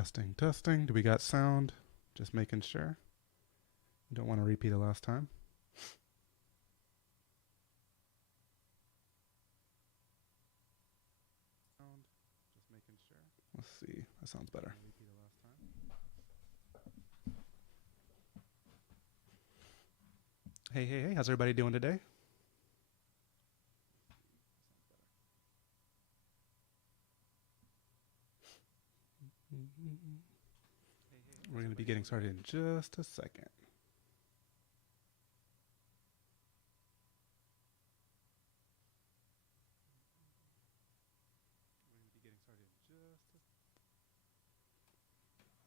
Testing, testing. Do we got sound? Just making sure. You don't want to repeat it last time. Just making sure. Let's see. That sounds better. Hey, hey, hey. How's everybody doing today? We're going to be getting started in just a second.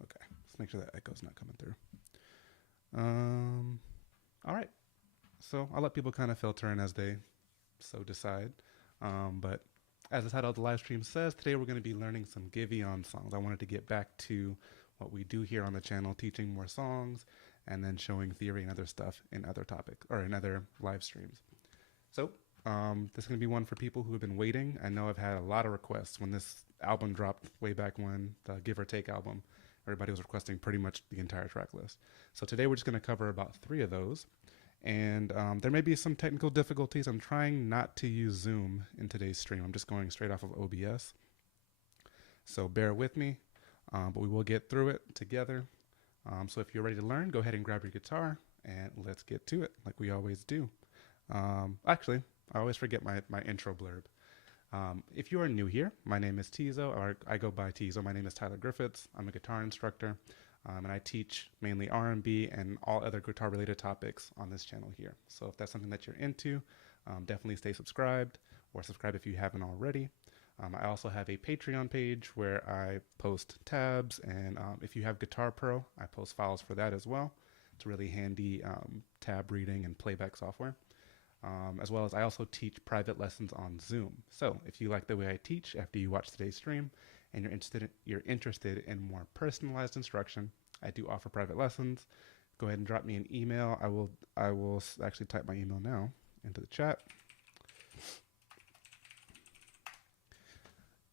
Okay, let's make sure that echo's not coming through. All right. So I'll let people kind of filter in as they so decide. But as the title of the live stream says, today we're going to be learning some Giveon songs. I wanted to get back to what we do here on the channel, teaching more songs and then showing theory and other stuff in other topics or in other live streams. So this is going to be one for people who have been waiting. I know I've had a lot of requests when this album dropped way back when, the Give or Take album. Everybody was requesting pretty much the entire track list. So today we're just going to cover about 3 of those. And there may be some technical difficulties. I'm trying not to use Zoom in today's stream. I'm just going straight off of OBS. So bear with me, but we will get through it together. So if you're ready to learn, go ahead and grab your guitar and let's get to it like we always do. Actually, I always forget my intro blurb. If you are new here, my name is Tizo, or I go by Tizo. My name is Tyler Griffiths. I'm a guitar instructor. And I teach mainly R&B and all other guitar-related topics on this channel here. So if that's something that you're into, definitely stay subscribed, or subscribe if you haven't already. I also have a Patreon page where I post tabs, and if you have Guitar Pro, I post files for that as well. It's really handy tab reading and playback software. As well as I also teach private lessons on Zoom. So if you like the way I teach after you watch today's stream, and you're interested in more personalized instruction, I do offer private lessons. Go ahead and drop me an email. I will actually type my email now into the chat.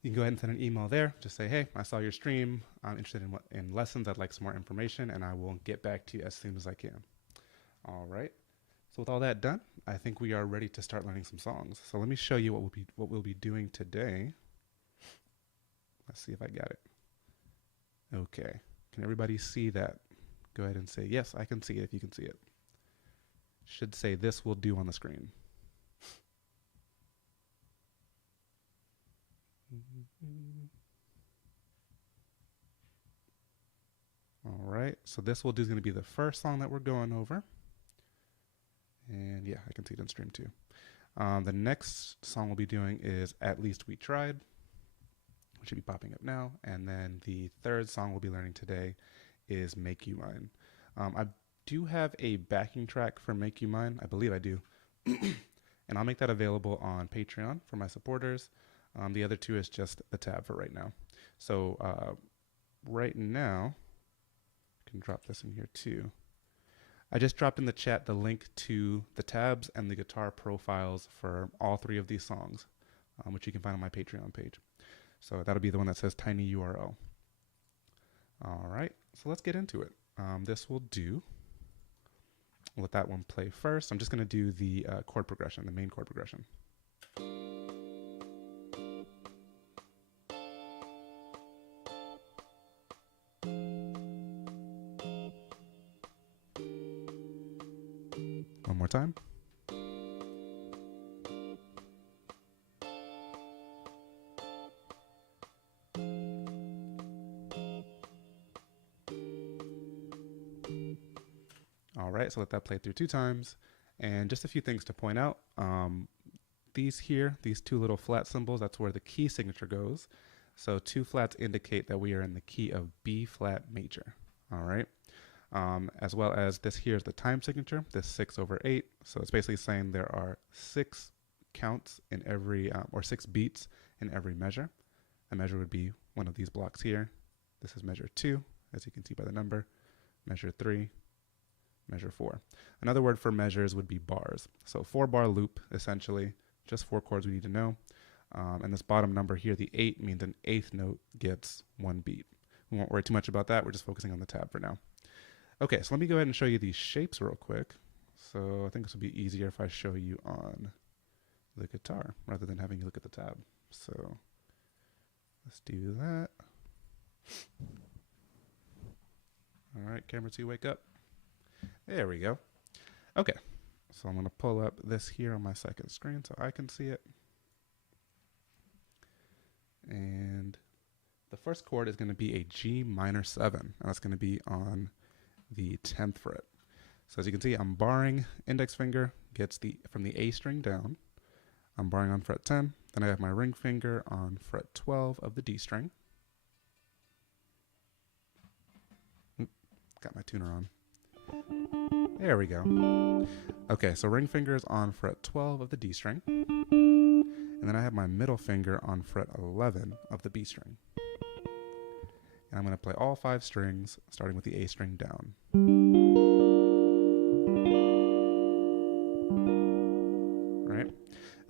You can go ahead and send an email there. Just say, hey, I saw your stream. I'm interested in lessons. I'd like some more information, and I will get back to you as soon as I can. All right. So with all that done, I think we are ready to start learning some songs. So let me show you what we'll be doing today. Let's see if I got it. Okay. Can everybody see that? Go ahead and say, yes, I can see it if you can see it. Should say this will do on the screen. All right. So this will do is going to be the first song that we're going over. And yeah, I can see it on stream too. The next song we'll be doing is At Least We Tried, which should be popping up now. And then the third song we'll be learning today is Make You Mine. I do have a backing track for Make You Mine. I believe I do. And I'll make that available on Patreon for my supporters. The other 2 is just the tab for right now. So right now, I can drop this in here too. I just dropped in the chat the link to the tabs and the guitar profiles for all 3 of these songs, which you can find on my Patreon page. So that'll be the one that says tiny URL. All right, so let's get into it. This will do. We'll let that one play first. I'm just going to do the chord progression, the main chord progression. One more time. All right, so let that play through 2 times. And just a few things to point out. These 2 little flat symbols, that's where the key signature goes. So 2 flats indicate that we are in the key of B flat major. All right. As well as this here is the time signature, this 6/8. So it's basically saying there are 6 counts in every, or 6 beats in every measure. A measure would be one of these blocks here. This is measure 2, as you can see by the number, measure 3, measure 4. Another word for measures would be bars. So 4-bar loop, essentially, just 4 chords we need to know. And this bottom number here, the 8, means an 8th note gets 1 beat, We won't worry too much about that. We're just focusing on the tab for now. Okay, so let me go ahead and show you these shapes real quick. So I think this will be easier if I show you on the guitar rather than having you look at the tab. So let's do that. All right, camera 2, wake up. There we go. Okay, so I'm going to pull up this here on my second screen so I can see it. And the first chord is going to be a G minor 7. And that's going to be on the 10th fret. So as you can see, I'm barring, index finger gets from the A string down. I'm barring on fret 10. Then I have my ring finger on fret 12 of the D string. Got my tuner on. There we go. Okay, so ring finger is on fret 12 of the D string. And then I have my middle finger on fret 11 of the B string. And I'm going to play all 5 strings, starting with the A string down. Right?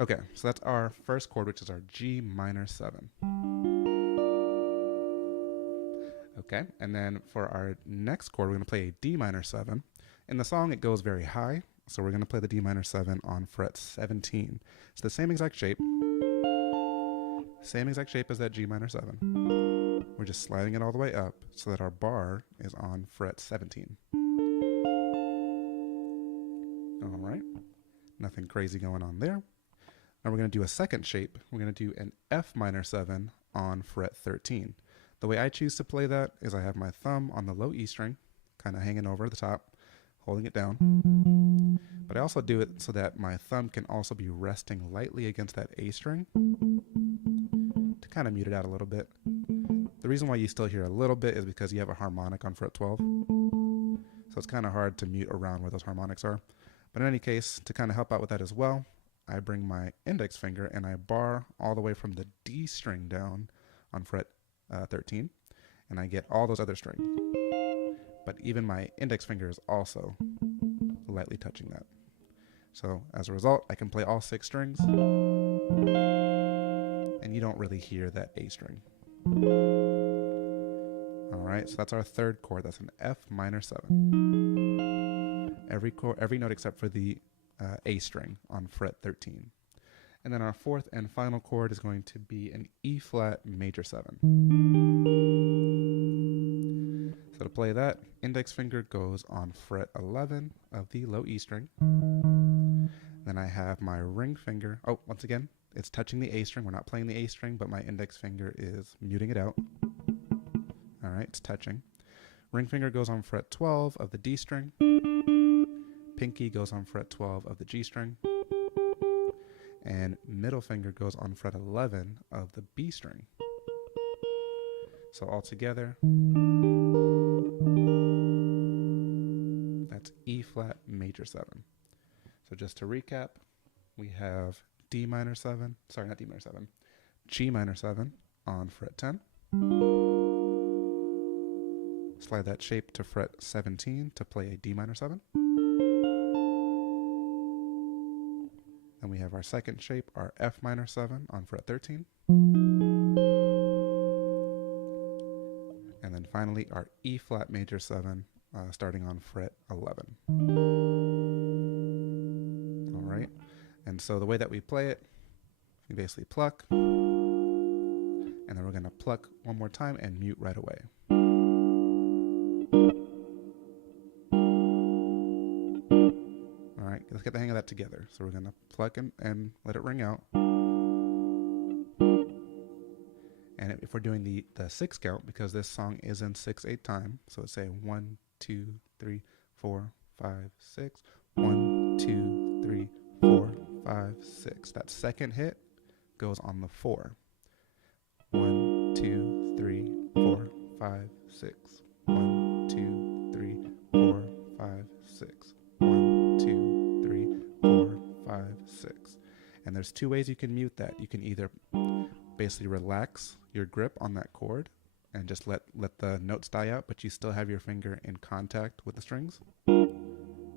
Okay, so that's our first chord, which is our G minor 7. Okay, and then for our next chord, we're going to play a D minor 7. In the song, it goes very high, so we're going to play the D minor 7 on fret 17. It's the same exact shape. Same exact shape as that G minor 7. We're just sliding it all the way up so that our bar is on fret 17. All right, nothing crazy going on there. Now we're going to do a second shape. We're going to do an F minor 7 on fret 13. The way I choose to play that is I have my thumb on the low E string, kind of hanging over the top, holding it down. But I also do it so that my thumb can also be resting lightly against that A string to kind of mute it out a little bit. The reason why you still hear a little bit is because you have a harmonic on fret 12. So it's kind of hard to mute around where those harmonics are. But in any case, to kind of help out with that as well, I bring my index finger and I bar all the way from the D string down on fret 13, and I get all those other strings. But even my index finger is also lightly touching that. So as a result, I can play all 6 strings, and you don't really hear that A string. All right, so that's our third chord. That's an F minor 7. Every note except for the A string on fret 13. And then our fourth and final chord is going to be an E flat major 7. So to play that, index finger goes on fret 11 of the low E string. Then I have my ring finger. Oh, once again, it's touching the A string. We're not playing the A string, but my index finger is muting it out. All right, it's touching. Ring finger goes on fret 12 of the D string. Pinky goes on fret 12 of the G string. And middle finger goes on fret 11 of the B string. So all together, that's E flat major 7. So just to recap, we have G minor 7 on fret 10. Slide that shape to fret 17 to play a D minor 7. Then we have our second shape, our F minor 7 on fret 13. And then finally our E flat major 7 starting on fret 11. All right. And so the way that we play it, we basically pluck, and then we're going to pluck one more time and mute right away. All right, let's get the hang of that together. So we're going to pluck and let it ring out. And if we're doing the 6 count, because this song is in 6/8 time, so it's say 1, 2, 3, 4, 5, 6. 1, 2, 3, 4, 5, 6. That second hit goes on the 4. 1, 2, 3, 4, 5, 6. 1, 2, 3, 4, 5, 6. 1, 2, 3, 4, 5, 6. And there's 2 ways you can mute that. You can either basically relax your grip on that chord and just let the notes die out, but you still have your finger in contact with the strings.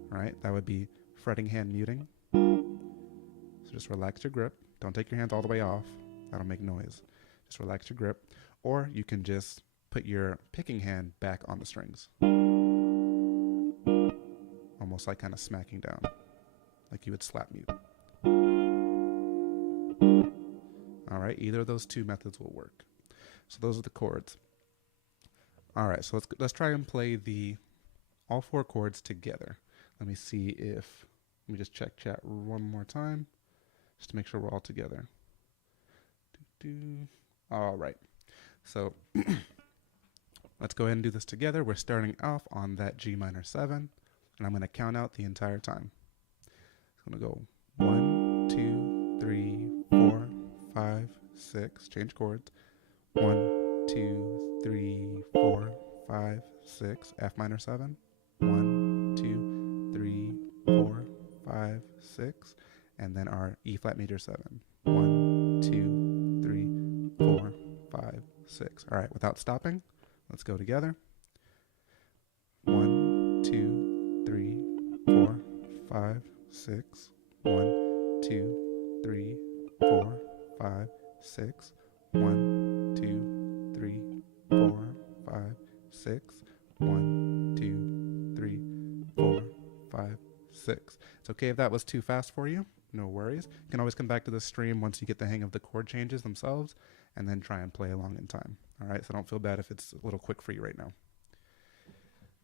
Right? That would be fretting hand muting. So just relax your grip. Don't take your hands all the way off. That'll make noise. Just relax your grip. Or you can just put your picking hand back on the strings. Almost like kind of smacking down, like you would slap mute. All right, either of those two methods will work. So those are the chords. All right, so let's try and play all 4 chords together. Let me see if, let me just check chat one more time, just to make sure we're all together. All right, so let's go ahead and do this together. We're starting off on that G minor 7, and I'm going to count out the entire time. I'm going to go 1, 2, 3, 4, 5, 6, change chords. 1, 2, 3, 4, 5, 6, F minor 7. 1, 2, 3, 4, 5, 6, and then our E flat major 7. 1, 2, 3, 4, 5, 6. All right, without stopping, let's go together. 1, 2, 3, 4, 5, 6. 1, 2, 3, 4, 5, 6. 1, 2, 3, 4, 5, 6. 1, 2, 3, 4, 5, 6. It's okay if that was too fast for you. No worries. You can always come back to the stream once you get the hang of the chord changes themselves and then try and play along in time. All right, so don't feel bad if it's a little quick for you right now.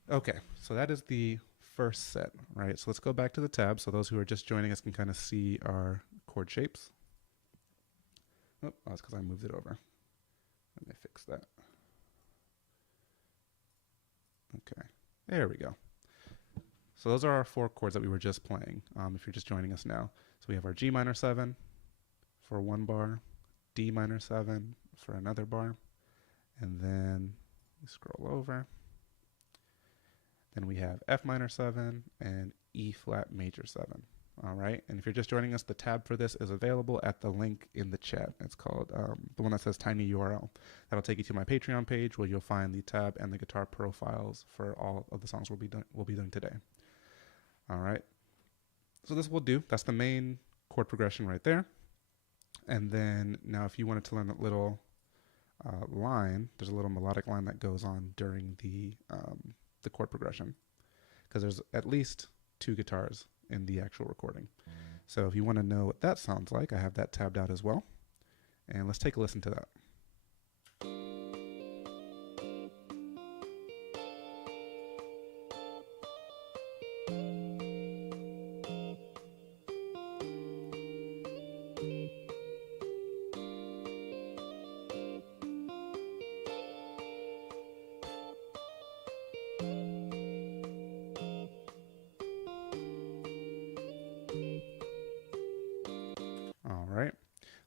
Okay, so that is the first set, right? So let's go back to the tab so those who are just joining us can kind of see our chord shapes. Oh, that's because I moved it over. Let me fix that. Okay, there we go. So those are our 4 chords that we were just playing, if you're just joining us now. So we have our G minor 7 for 1 bar, D minor 7 for another bar, and then we scroll over. Then we have F minor 7 and E flat major 7. All right, and if you're just joining us, the tab for this is available at the link in the chat. It's called the one that says tiny URL. That'll take you to my Patreon page where you'll find the tab and the guitar profiles for all of the songs we'll be doing today. All right, so this will do. That's the main chord progression right there. And then now if you wanted to learn that little line, there's a little melodic line that goes on during the chord progression, because there's at least 2 guitars in the actual recording. So if you want to know what that sounds like, I have that tabbed out as well. And let's take a listen to that.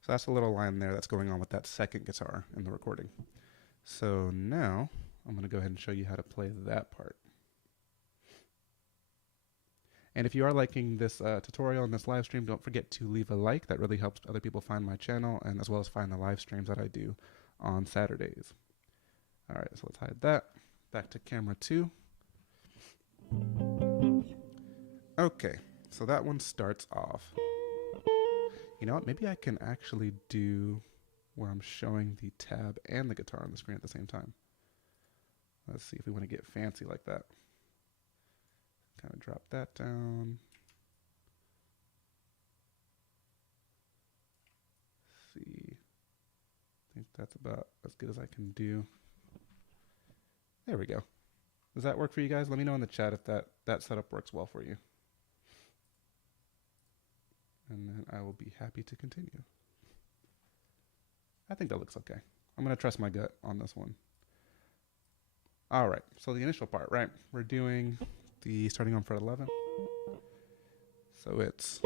So that's a little line there that's going on with that second guitar in the recording. So now I'm going to go ahead and show you how to play that part. And if you are liking this tutorial and this live stream, don't forget to leave a like. That really helps other people find my channel, and as well as find the live streams that I do on Saturdays. All right, so let's hide that. Back to camera 2. Okay, so that one starts off. You know what, maybe I can actually do where I'm showing the tab and the guitar on the screen at the same time. Let's see if we want to get fancy like that. Kind of drop that down. Let's see. I think that's about as good as I can do. There we go. Does that work for you guys? Let me know in the chat if that setup works well for you. And then I will be happy to continue. I think that looks okay. I'm going to trust my gut on this one. All right, so the initial part, right? We're doing the starting on fret 11. So it's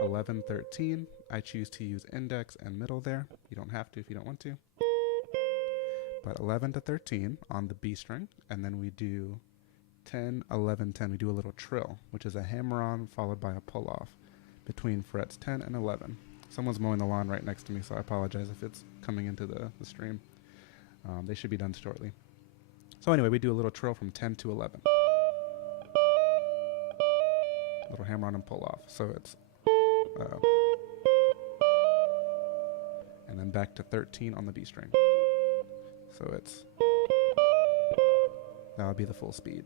11, 13. I choose to use index and middle there. You don't have to if you don't want to. But 11 to 13 on the B string, and then we do 10, 11, 10. We do a little trill, which is a hammer-on followed by a pull-off between frets 10 and 11. Someone's mowing the lawn right next to me, so I apologize if it's coming into the stream. They should be done shortly. So anyway, we do a little trill from 10 to 11. Little hammer on and pull off. So it's, and then back to 13 on the B string. So it's That would be the full speed.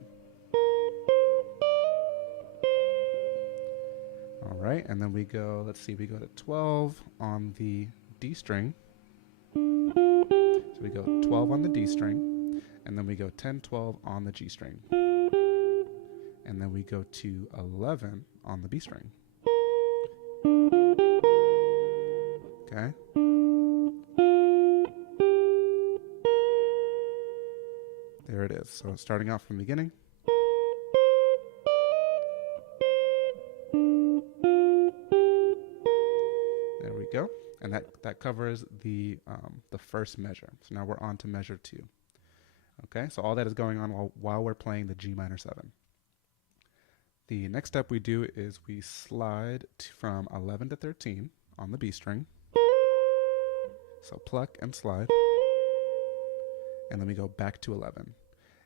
All right, and then we go, let's see, we go to 12 on the D string. So we go 12 on the D string, and then we go 10, 12 on the G string. And then we go to 11 on the B string. Okay. There it is. So starting out from the beginning. There we go. And that covers the first measure. So now we're on to measure 2. Okay, so all that is going on while we're playing the G minor 7. The next step we do is we slide from 11 to 13 on the B string. So pluck and slide. And then we go back to 11.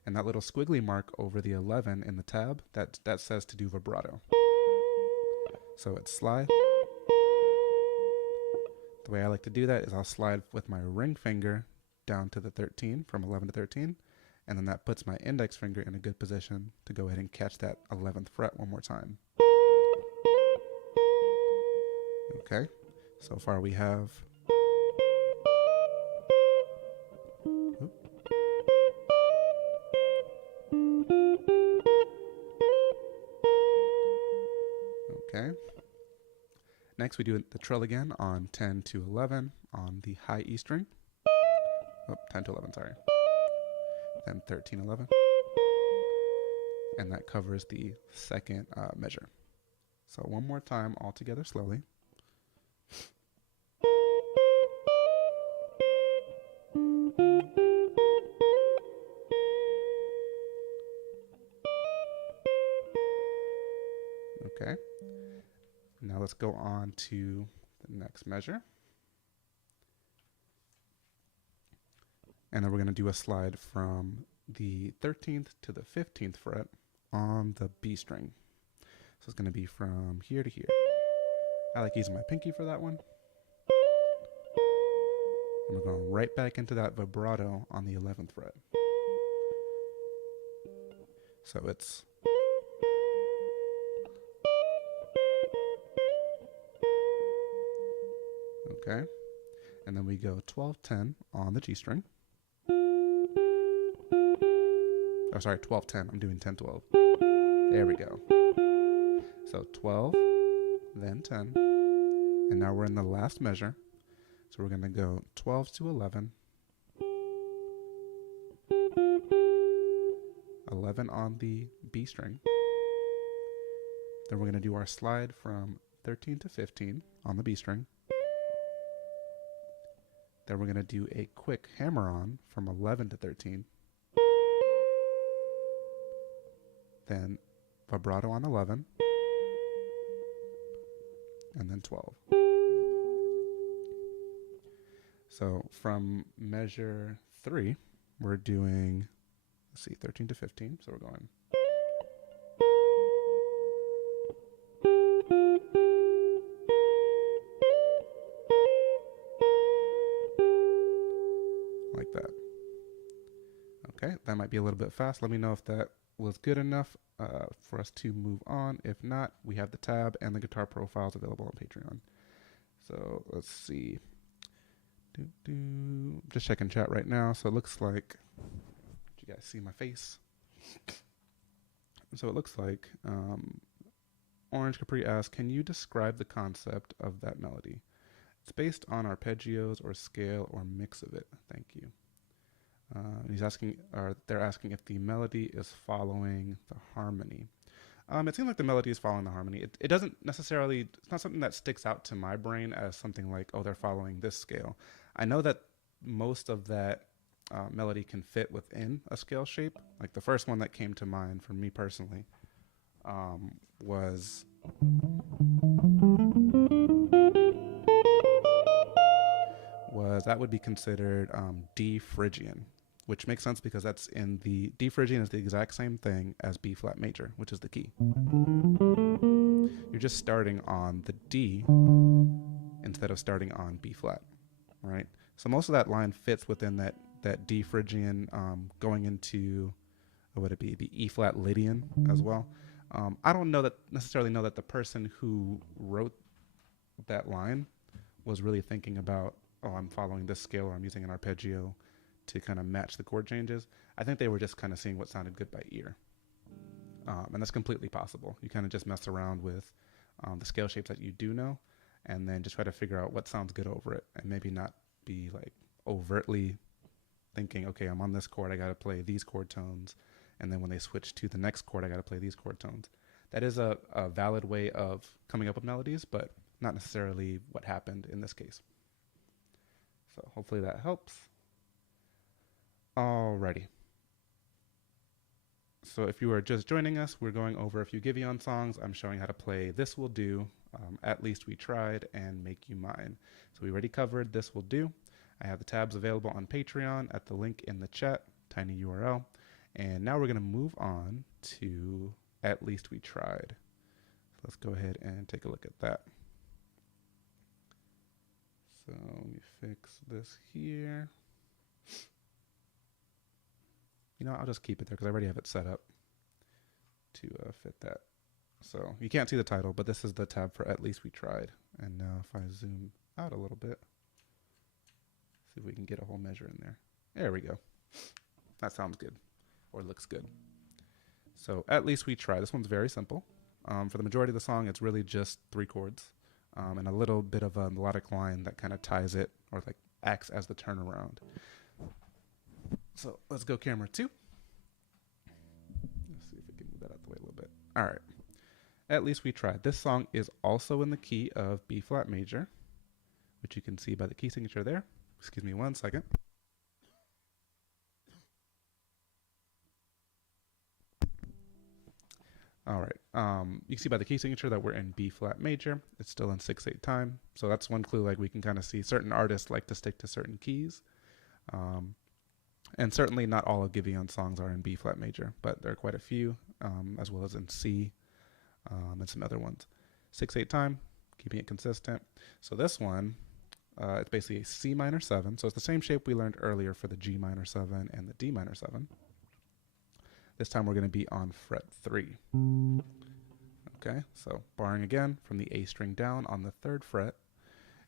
And that little squiggly mark over the 11 in the tab, that says to do vibrato. So it's slide. The way I like to do that is I'll slide with my ring finger down to the 13, from 11 to 13, and then that puts my index finger in a good position to go ahead and catch that 11th fret one more time. Okay, so far we have... Okay. Next we do the trill again on 10 to 11 on the high E string. Oh, 10 to 11, sorry. Then 13, 11. And that covers the second measure. So one more time all together slowly. Okay. Now let's go on to the next measure. And then we're going to do a slide from the 13th to the 15th fret on the B string. So it's going to be from here to here. I like using my pinky for that one. And we're going right back into that vibrato on the 11th fret. So it's... Okay, and then we go 12, 10 on the G string. Oh, sorry, 12, 10. I'm doing 10, 12. There we go. So 12, then 10, and now we're in the last measure. So we're going to go 12 to 11, 11 on the B string. Then we're going to do our slide from 13 to 15 on the B string. Then we're going to do a quick hammer-on from 11 to 13. Then vibrato on 11. And then 12. So from measure 3, we're doing, let's see, 13 to 15. So we're going... like that. Okay, that might be a little bit fast. Let me know if that was good enough for us to move on. If not, we have the tab and the guitar profiles available on Patreon. So let's see. Just checking chat right now. So it looks like, did you guys see my face? So it looks like Orange Capri asks, can you describe the concept of that melody? It's based on arpeggios or scale or mix of it. Thank you. He's asking, or they're asking if the melody is following the harmony. It seems like the melody is following the harmony. It doesn't necessarily, it's not something that sticks out to my brain as something like, oh, they're following this scale. I know that most of that melody can fit within a scale shape. Like the first one that came to mind for me personally was... that would be considered D Phrygian, which makes sense because that's in the D Phrygian is the exact same thing as B flat major, which is the key. You're just starting on the D instead of starting on B flat, right? So most of that line fits within that D Phrygian going into what would it be? The E flat Lydian as well. I don't necessarily know that the person who wrote that line was really thinking about, oh, I'm following this scale or I'm using an arpeggio to kind of match the chord changes. I think they were just kind of seeing what sounded good by ear. And that's completely possible. You kind of just mess around with the scale shapes that you do know, and then just try to figure out what sounds good over it, and maybe not be like overtly thinking, okay, I'm on this chord, I got to play these chord tones, and then when they switch to the next chord, I got to play these chord tones. That is a valid way of coming up with melodies, but not necessarily what happened in this case. So hopefully that helps. Alrighty. So if you are just joining us, we're going over a few Giveon songs. I'm showing how to play This Will Do, At Least We Tried, and Make You Mine. So we already covered This Will Do. I have the tabs available on Patreon at the link in the chat, tiny URL. And now we're going to move on to At Least We Tried. So let's go ahead and take a look at that. So let me fix this here. You know, I'll just keep it there because I already have it set up to fit that. So you can't see the title, but this is the tab for At Least We Tried. And now if I zoom out a little bit, see if we can get a whole measure in there. There we go. That sounds good, or looks good. So At Least We Tried. This one's very simple. For the majority of the song, it's really just 3 chords and a little bit of a melodic line that kind of ties it, or like acts as the turnaround. So let's go camera 2. Let's see if we can move that out the way a little bit. All right. At Least We Tried. This song is also in the key of B flat major, which you can see by the key signature there. Excuse me 1 second. All right. You can see by the key signature that we're in B flat major. It's still in 6/8 time. So that's one clue. Like, we can kind of see certain artists like to stick to certain keys. And certainly not all of Giveon songs are in B flat major, but there are quite a few, as well as in C and some other ones. 6/8 time, keeping it consistent. So this one, it's basically a C minor 7. So it's the same shape we learned earlier for the G minor 7 and the D minor 7. This time we're going to be on fret 3. Okay, so barring again from the A string down on the 3rd fret,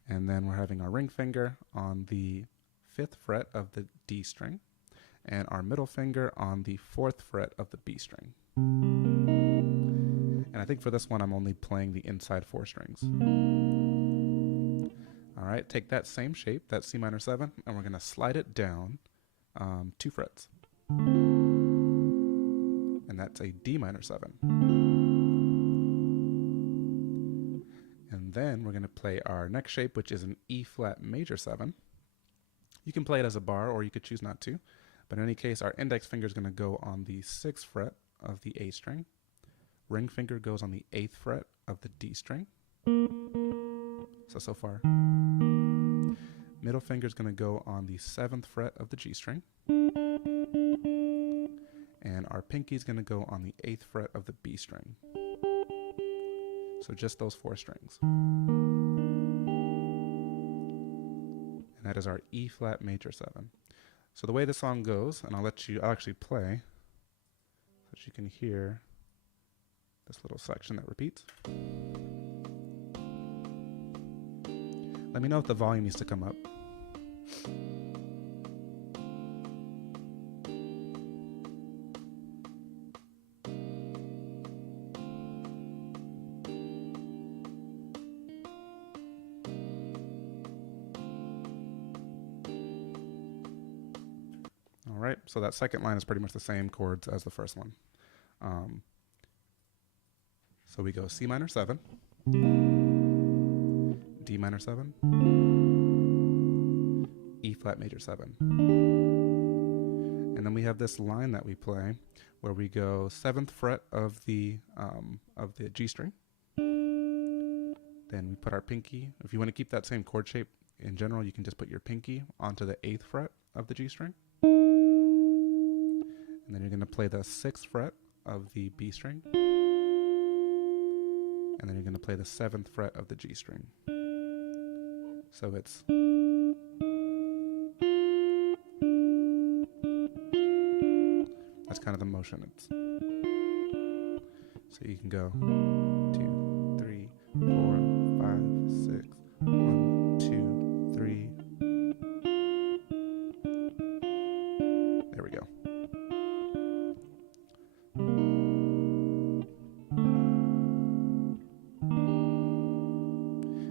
and then we're having our ring finger on the 5th fret of the D string, and our middle finger on the 4th fret of the B string. And I think for this one, I'm only playing the inside 4 strings. All right, take that same shape, that C minor 7, and we're going to slide it down 2 frets. And that's a D minor 7. And then we're going to play our next shape, which is an E flat major 7. You can play it as a bar, or you could choose not to. But in any case, our index finger is going to go on the 6th fret of the A string. Ring finger goes on the 8th fret of the D string. So far. Middle finger is going to go on the 7th fret of the G string. And our pinky is going to go on the 8th fret of the B string. So just those 4 strings. And that is our E flat major 7. So the way the song goes, and I'll actually play so that you can hear this little section that repeats. Let me know if the volume needs to come up. All right, so that second line is pretty much the same chords as the first one. So we go C minor 7, D minor 7, E flat major 7. And then we have this line that we play where we go 7th fret of the G string. Then we put our pinky. If you want to keep that same chord shape in general, you can just put your pinky onto the 8th fret of the G string. And then you're going to play the 6th fret of the B string. And then you're going to play the 7th fret of the G string. So it's... That's kind of the motion. So you can go 2, 3, 4, 5, 6, 1, 2, 3. There we go.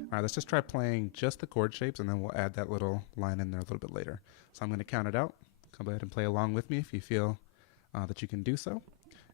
All right, let's just try playing just the chord shapes, and then we'll add that little line in there a little bit later. So I'm going to count it out. Come ahead and play along with me if you feel that you can do so.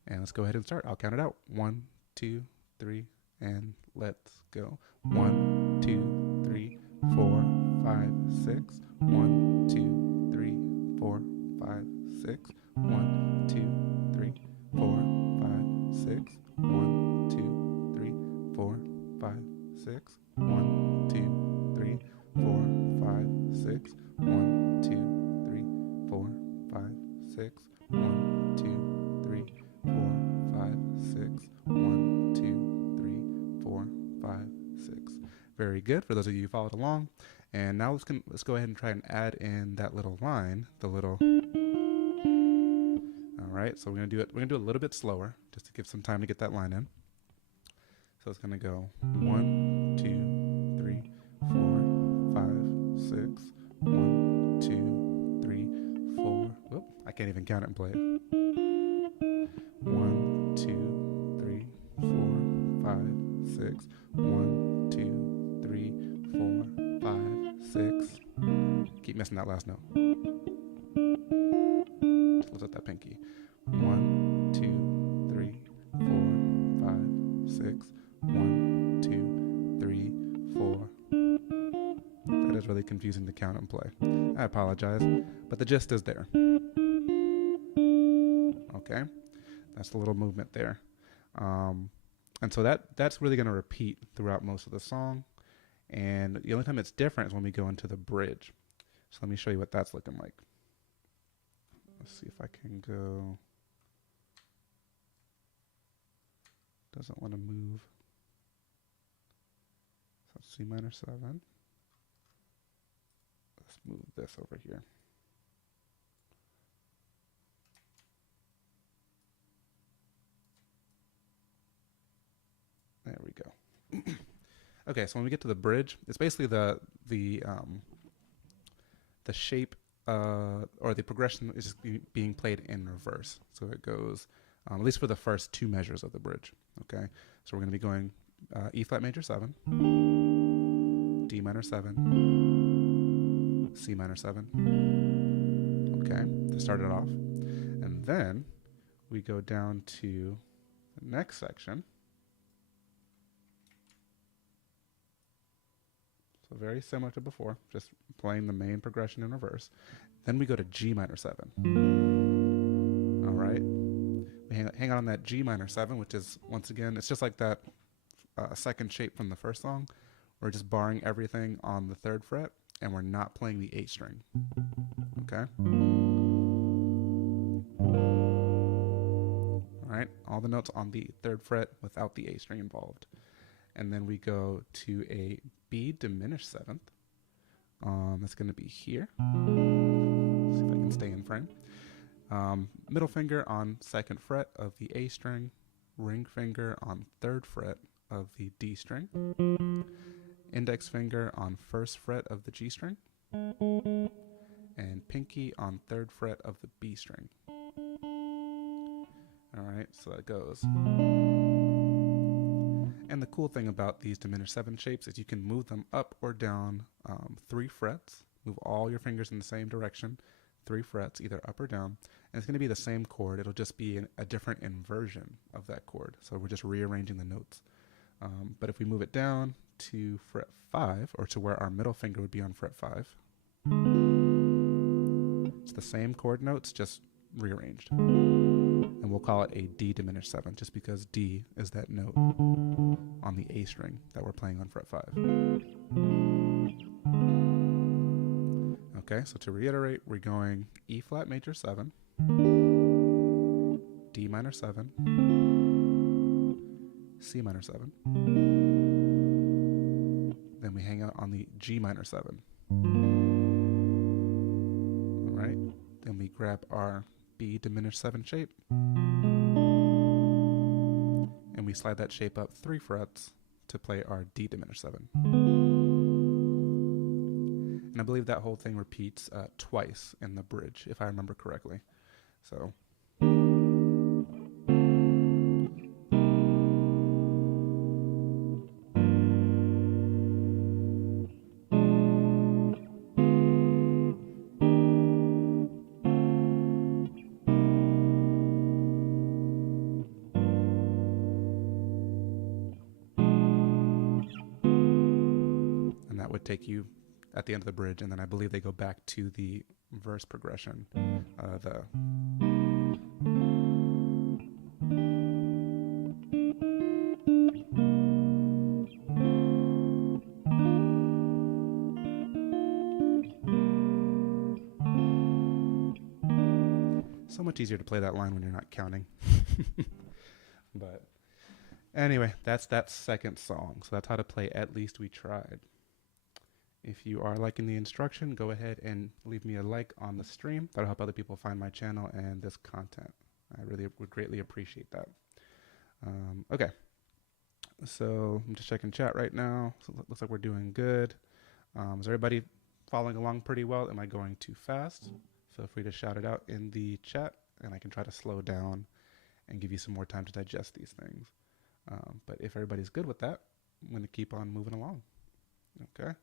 And let's go ahead and start. I'll count it out. 1, 2, 3, and let's go. 1, 2, 3, 4, 5, 6. 1, 2, 3, 4, 5, 6. 1, 2, 3, 4, 5, 6. 1, 2, 3, 4, 5, 6. 1, 2, 3, 4, 5, 6. 1, 2, 3, 4, 5, 6. 1, 2, 3, 4, 5, 6. 1, 2, 3, 4, 5, 6. Very good for those of you who followed along. And now let's go ahead and try and add in that little line, the little. All right, so we're gonna do it. We're gonna do it a little bit slower, just to give some time to get that line in. So it's gonna go 1, 2, 3, 4, 5, 6. 1, 2, 3, 4. Whoop! I can't even count it and play it. 1, 2, 3, 4, 5, 6. 1, 2, 3, 4, 5, 6. Keep missing that last note. Just lift up that pinky. 1, 2, 3, 4, 5, 6. 1, 2, 3, 4. That is really confusing to count and play. I apologize, but the gist is there. Okay, that's the little movement there. And so that's really going to repeat throughout most of the song. And the only time it's different is when we go into the bridge. So let me show you what that's looking like. Let's see if I can go. Doesn't want to move. So C minor 7. Let's move this over here. There we go. Okay, so when we get to the bridge, it's basically the shape or the progression is just being played in reverse. So it goes, at least for the first 2 measures of the bridge. Okay, so we're going to be going E flat major 7, D minor 7, C minor 7. Okay, to start it off, and then we go down to the next section. So very similar to before, just playing the main progression in reverse. Then we go to G minor 7. All right. We hang on that G minor 7, which is, once again, it's just like that second shape from the first song. We're just barring everything on the 3rd fret, and we're not playing the 8th string. Okay? All right. All the notes on the 3rd fret without the 8th string involved. And then we go to a B diminished 7th. That's going to be here. See if I can stay in frame. Middle finger on 2nd fret of the A string. Ring finger on 3rd fret of the D string. Index finger on 1st fret of the G string. And pinky on 3rd fret of the B string. All right, so that goes. And the cool thing about these diminished 7 shapes is you can move them up or down 3 frets. Move all your fingers in the same direction, 3 frets, either up or down. And it's going to be the same chord. It'll just be a different inversion of that chord. So we're just rearranging the notes. But if we move it down to fret 5, or to where our middle finger would be on fret 5, it's the same chord notes, just rearranged. And we'll call it a D diminished 7, just because D is that note on the A string that we're playing on fret 5. Okay, so to reiterate, we're going E flat major 7, D minor 7, C minor 7, then we hang out on the G minor 7. All right, then we grab our B diminished 7 shape. And we slide that shape up 3 frets to play our D diminished 7. And I believe that whole thing repeats twice in the bridge, if I remember correctly. So. That would take you at the end of the bridge, and then I believe they go back to the verse progression. So much easier to play that line when you're not counting. But anyway, that's that second song. So that's how to play At Least We Tried. If you are liking the instruction, go ahead and leave me a like on the stream. That'll help other people find my channel and this content. I really would greatly appreciate that. Okay, so I'm just checking chat right now. So it looks like we're doing good. Is everybody following along pretty well? Am I going too fast? Feel free to shout it out in the chat, and I can try to slow down and give you some more time to digest these things. But if everybody's good with that, I'm going to keep on moving along. Okay.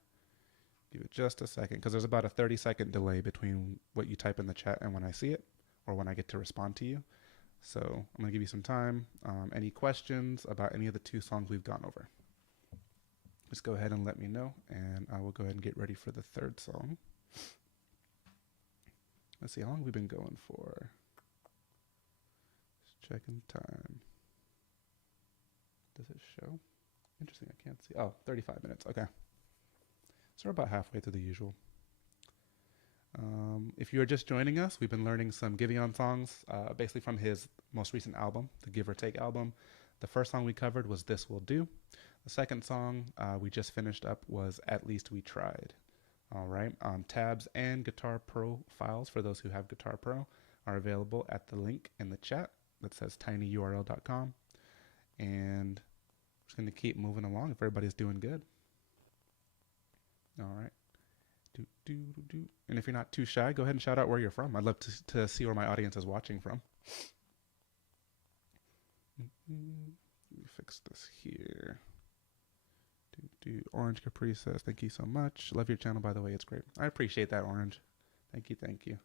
Give it just a second, because there's about a 30-second delay between what you type in the chat and when I see it, or when I get to respond to you. So I'm going to give you some time. Any questions about any of the 2 songs we've gone over? Just go ahead and let me know, and I will go ahead and get ready for the 3rd song. Let's see, how long have we been going for? Just checking time. Does it show? Interesting, I can't see. Oh, 35 minutes, okay. So we're about halfway through the usual. If you're just joining us, we've been learning some Giveon songs, basically from his most recent album, the Give or Take album. The first song we covered was This Will Do. The second song we just finished up was At Least We Tried. All right, tabs and Guitar Pro files for those who have Guitar Pro are available at the link in the chat that says tinyurl.com. And we're just going to keep moving along if everybody's doing good. All right. And if you're not too shy, go ahead and shout out where you're from. I'd love to see where my audience is watching from. Let me fix this here. Orange Capri says, thank you so much. Love your channel, by the way. It's great. I appreciate that, Orange. Thank you, thank you.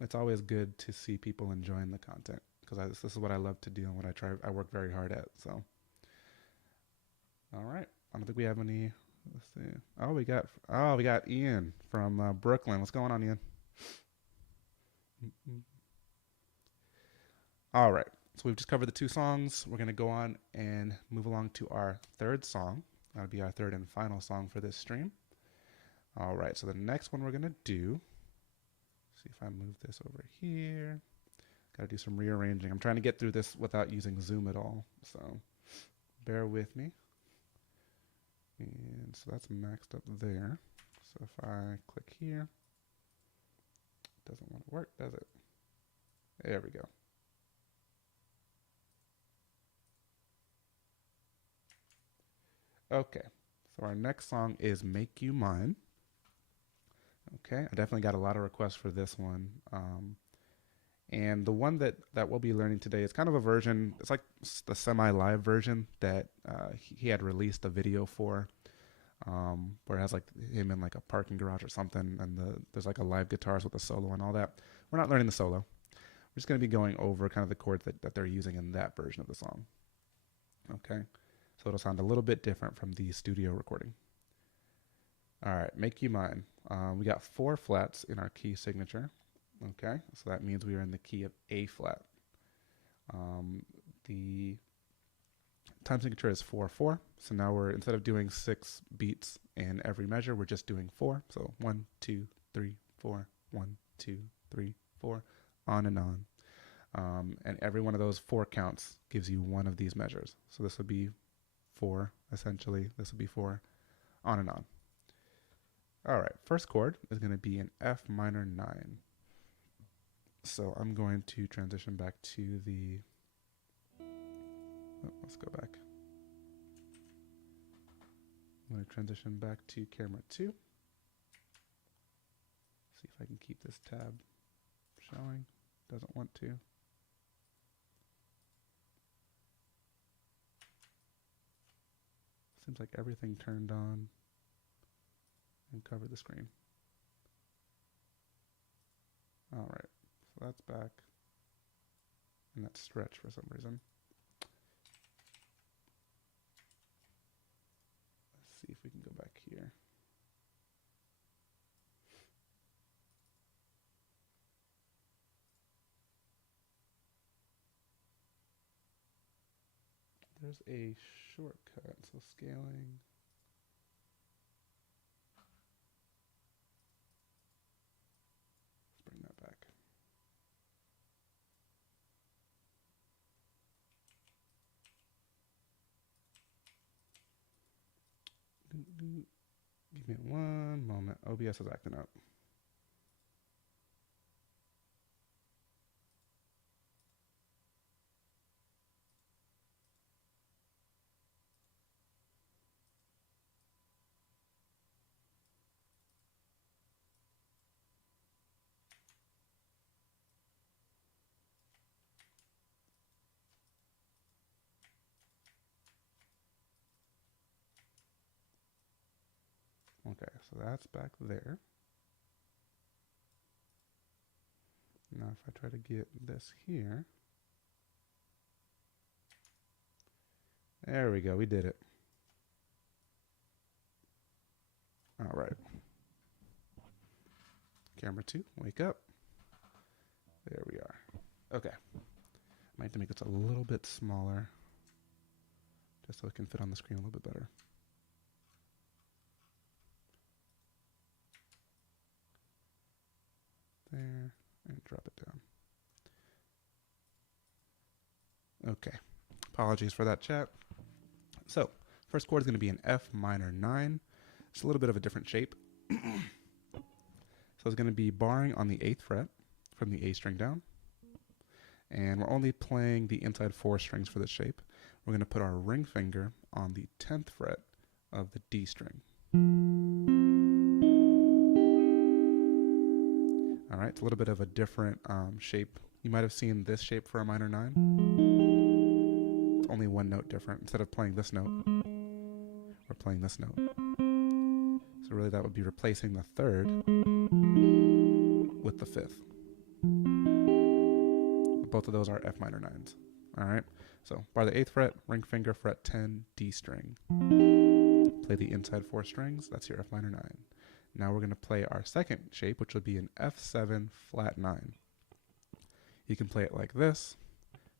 It's always good to see people enjoying the content, because this is what I love to do and what I work very hard at. So, all right. I don't think we have any. Let's see. Oh, we got Ian from Brooklyn. What's going on, Ian? All right. So we've just covered the 2 songs. We're going to go on and move along to our 3rd song. That'll be our 3rd and final song for this stream. All right. So the next one we're going to do, see if I move this over here. Got to do some rearranging. I'm trying to get through this without using Zoom at all. So bear with me. And so that's maxed up there. So if I click here, it doesn't want to work, does it? There we go. Okay, so our next song is Make You Mine. Okay, I definitely got a lot of requests for this one. And the one that we'll be learning today is kind of a version, it's like the semi-live version that he had released a video for, where it has like him in like a parking garage or something, and there's like a live guitars with a solo and all that. We're not learning the solo. We're just going to be going over kind of the chords that they're using in that version of the song. Okay, so it'll sound a little bit different from the studio recording. All right, Make You Mine. We got 4 flats in our key signature. Okay, so that means we are in the key of A flat. The time signature is 4/4. So now we're, instead of doing 6 beats in every measure, we're just doing 4. So 1, 2, 3, 4, 1, 2, 3, 4, on and on. And every one of those 4 counts gives you one of these measures. So this would be 4, essentially. This would be 4, on and on. All right, first chord is going to be an F minor 9. So I'm going to transition back to the, let's go back. I'm going to transition back to camera 2. See if I can keep this tab showing. Doesn't want to. Seems like everything turned on and covered the screen. All right, so that's back. And that's stretched for some reason. Let's see if we can go back here. There's a shortcut, so scaling. Let's bring that back. Give me one moment. OBS is acting up. Okay, so that's back there. Now if I try to get this here. There we go, we did it. All right. Camera 2, wake up. There we are. Okay. I might have to make this a little bit smaller, just so it can fit on the screen a little bit better. There, and drop it down. Okay. Apologies for that, chat. So, first chord is going to be an F minor 9. It's a little bit of a different shape. So it's going to be barring on the 8th fret from the A string down. And we're only playing the inside 4 strings for this shape. We're going to put our ring finger on the 10th fret of the D string. All right, it's a little bit of a different shape. You might have seen this shape for a minor 9. It's only one note different. Instead of playing this note, we're playing this note. So really that would be replacing the 3rd with the 5th. Both of those are F minor 9s. All right, so bar the 8th fret, ring finger, fret 10, D string. Play the inside 4 strings, that's your F minor 9. Now we're going to play our second shape, which would be an F7 flat 9. You can play it like this.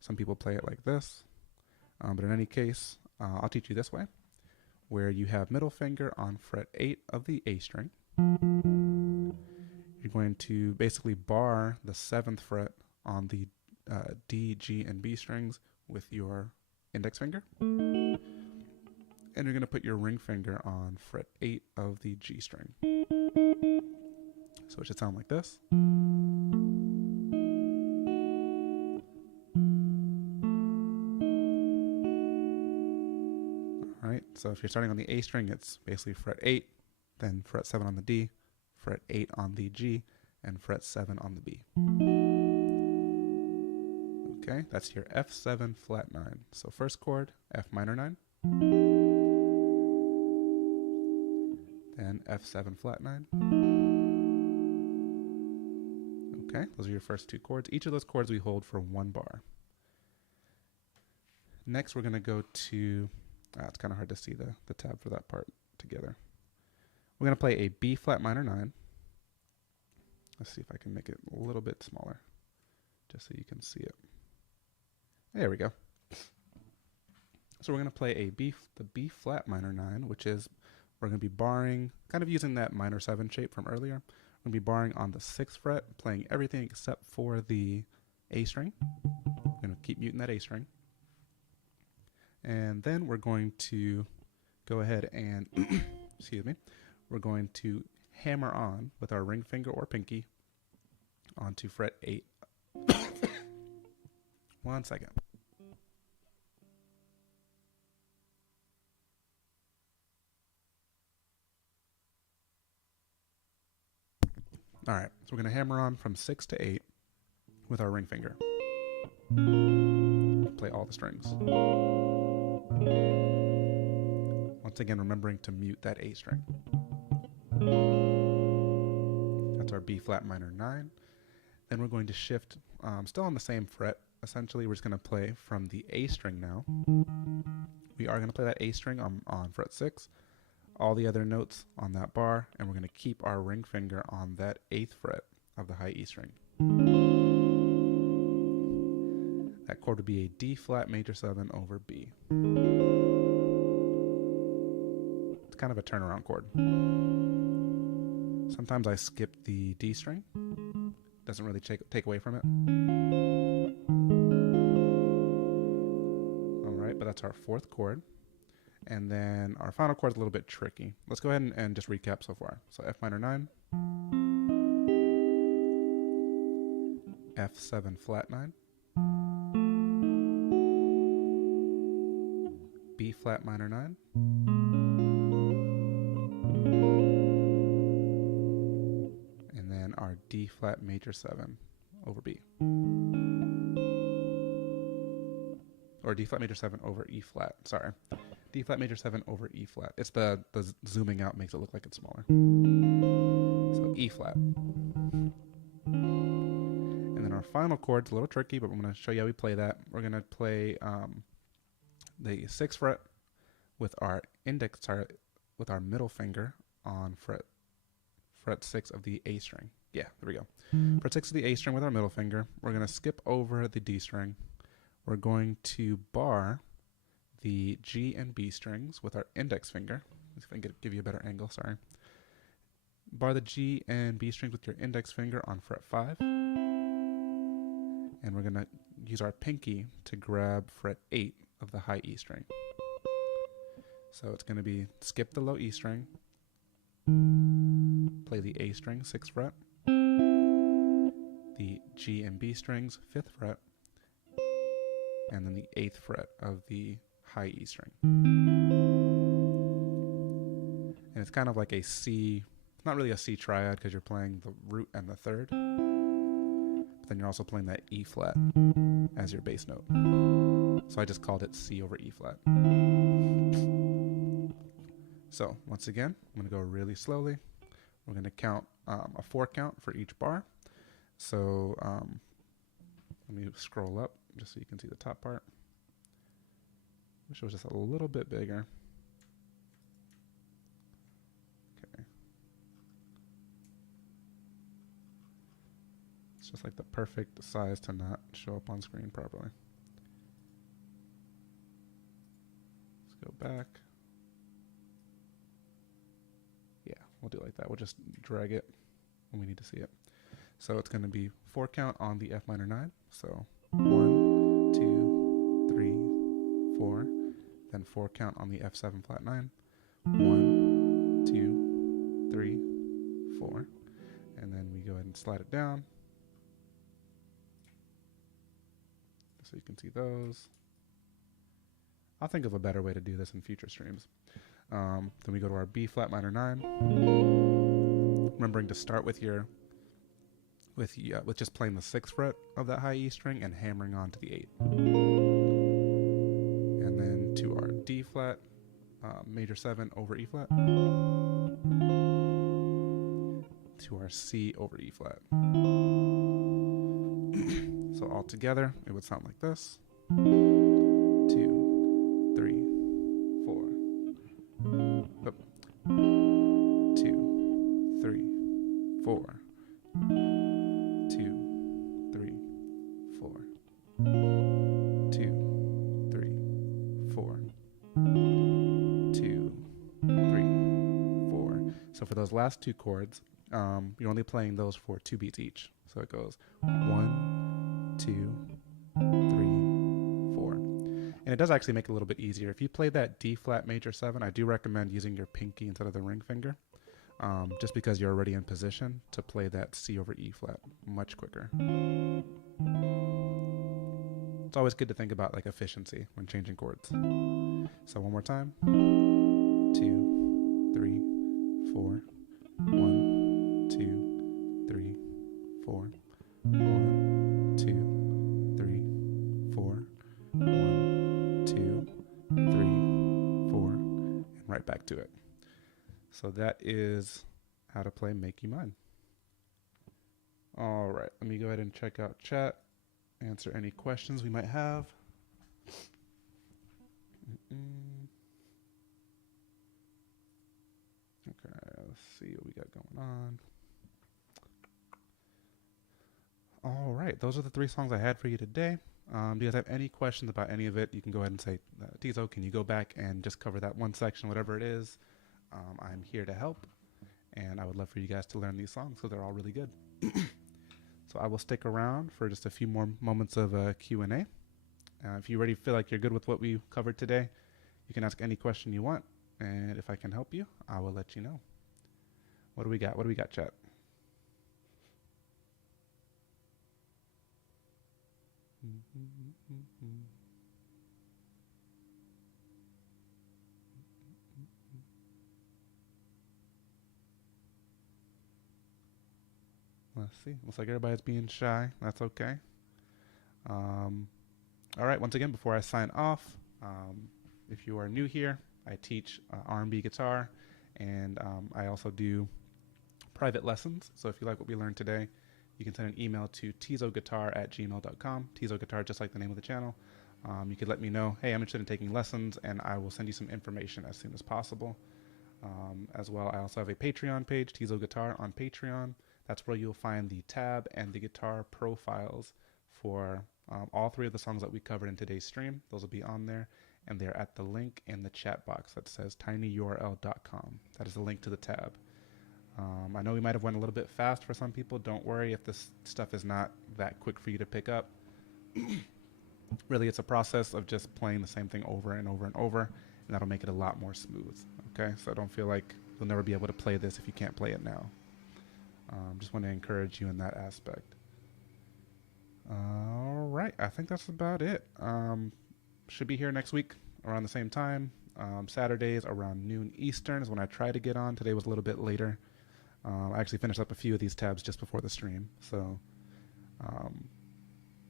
Some people play it like this. But in any case, I'll teach you this way, where you have middle finger on fret 8 of the A string. You're going to basically bar the 7th fret on the D, G, and B strings with your index finger. And you're going to put your ring finger on fret 8 of the G string. So it should sound like this. All right, so if you're starting on the A string, it's basically fret 8, then fret 7 on the D, fret 8 on the G, and fret 7 on the B. Okay, that's your F7 flat 9. So first chord, F minor 9. Then F7 flat 9. Okay, those are your first 2 chords. Each of those chords we hold for 1 bar. Next, we're going to go to, it's kind of hard to see the tab for that part together. We're going to play a B flat minor 9. Let's see if I can make it a little bit smaller, just so you can see it. There we go. So we're going to play the B flat minor 9, which is, we're going to be barring, kind of using that minor 7 shape from earlier. We're going to be barring on the 6th fret, playing everything except for the A string. We're going to keep muting that A string. And then we're going to go ahead and, excuse me, we're going to hammer on with our ring finger or pinky onto fret 8 1 second. All right, so we're going to hammer on from 6 to 8 with our ring finger. Play all the strings. Once again, remembering to mute that A string. That's our B flat minor 9. Then we're going to shift, still on the same fret. Essentially, we're just going to play from the A string now. We are going to play that A string on fret 6. All the other notes on that bar, and we're going to keep our ring finger on that 8th fret of the high E string. That chord would be a D flat major 7 over B. It's kind of a turnaround chord. Sometimes I skip the D string. Doesn't really take away from it. All right, but that's our 4th chord. And then our final chord is a little bit tricky. Let's go ahead and just recap so far. So F minor 9, F7 flat 9, B flat minor 9, and then our D flat major 7 over B. Or D flat major 7 over E flat, sorry. D flat major 7 over E flat. It's the zooming out makes it look like it's smaller. So E flat. And then our final chord's a little tricky, but I'm going to show you how we play that. We're going to play the 6th fret with our with our middle finger on fret 6 of the A string. Yeah, there we go. Fret 6 of the A string with our middle finger. We're going to skip over the D string. We're going to bar the G and B strings with our index finger. If I can give you a better angle, sorry. Bar the G and B strings with your index finger on fret 5. And we're going to use our pinky to grab fret 8 of the high E string. So it's going to be skip the low E string, play the A string, 6th fret, the G and B strings, 5th fret, and then the 8th fret of the high E string. And it's kind of like a C, not really a C triad because you're playing the root and the 3rd, but then you're also playing that E flat as your bass note. So I just called it C over E flat. So once again, I'm going to go really slowly. We're going to count a 4 count for each bar. So let me scroll up just so you can see the top part. Wish it was just a little bit bigger. Okay. It's just like the perfect size to not show up on screen properly. Let's go back. Yeah, we'll do it like that. We'll just drag it when we need to see it. So it's going to be 4 count on the F minor 9. So 1, 2, 3, 4. Then 4 count on the F7 flat 9. 1, 2, 3, 4. And then we go ahead and slide it down. So you can see those. I'll think of a better way to do this in future streams. Then we go to our B flat minor 9. Remembering to start with with just playing the 6th fret of that high E string and hammering on to the 8. And then to our D flat major 7 over E flat. To our C over E flat. So all together, it would sound like this. 2, 3, 4. Oop. 2, 3, 4. 2, 3, 4. 2, 3, 4. 2, 3, 4. So for those last 2 chords, you're only playing those for 2 beats each. So it goes 1, 2, 3, 4. And it does actually make it a little bit easier. If you play that D flat major 7, I do recommend using your pinky instead of the ring finger. Just because you're already in position to play that C over E flat much quicker. it's always good to think about like efficiency when changing chords. So one more time. 2, 3, 4. 1, 2, 3, 4. 1, 2, 3, 4. 1, 2, 3, 4. And right back to it. So that is how to play Make You Mine. All right, let me go ahead and check out chat, answer any questions we might have. Okay, let's see what we got going on. All right, those are the 3 songs I had for you today. Do you guys have any questions about any of it? You can go ahead and say, Tizo, can you go back and just cover that one section, whatever it is? I'm here to help, and I would love for you guys to learn these songs because they're all really good. So I will stick around for just a few more moments of Q&A. If you already feel like you're good with what we covered today, you can ask any question you want, and if I can help you, I will let you know. What do we got? What do we got, chat? Let's see. Looks like everybody's being shy. That's okay. All right. Once again, before I sign off, if you are new here, I teach R&B guitar, and I also do private lessons. So if you like what we learned today, you can send an email to tizoguitar@gmail.com. Tizoguitar, just like the name of the channel. You could let me know, hey, I'm interested in taking lessons, and I will send you some information as soon as possible. As well, I also have a Patreon page, Tizo Guitar on Patreon. That's where you'll find the tab and the guitar profiles for all 3 of the songs that we covered in today's stream. Those will be on there, and they're at the link in the chat box that says tinyurl.com. That is the link to the tab. I know we might have went a little bit fast for some people. Don't worry if this stuff is not that quick for you to pick up. Really, it's a process of just playing the same thing over and over and over, and that'll make it a lot more smooth. Okay, so don't feel like you'll never be able to play this if you can't play it now. Just want to encourage you in that aspect. All right, I think that's about it. Should be here next week around the same time. Saturdays around noon Eastern is when I try to get on. Today was a little bit later. I actually finished up a few of these tabs just before the stream. So,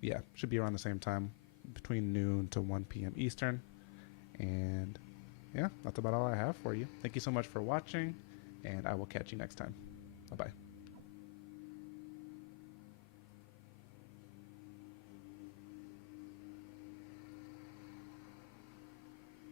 yeah, should be around the same time, between noon to 1 p.m. Eastern. And, yeah, that's about all I have for you. Thank you so much for watching, and I will catch you next time. Bye-bye.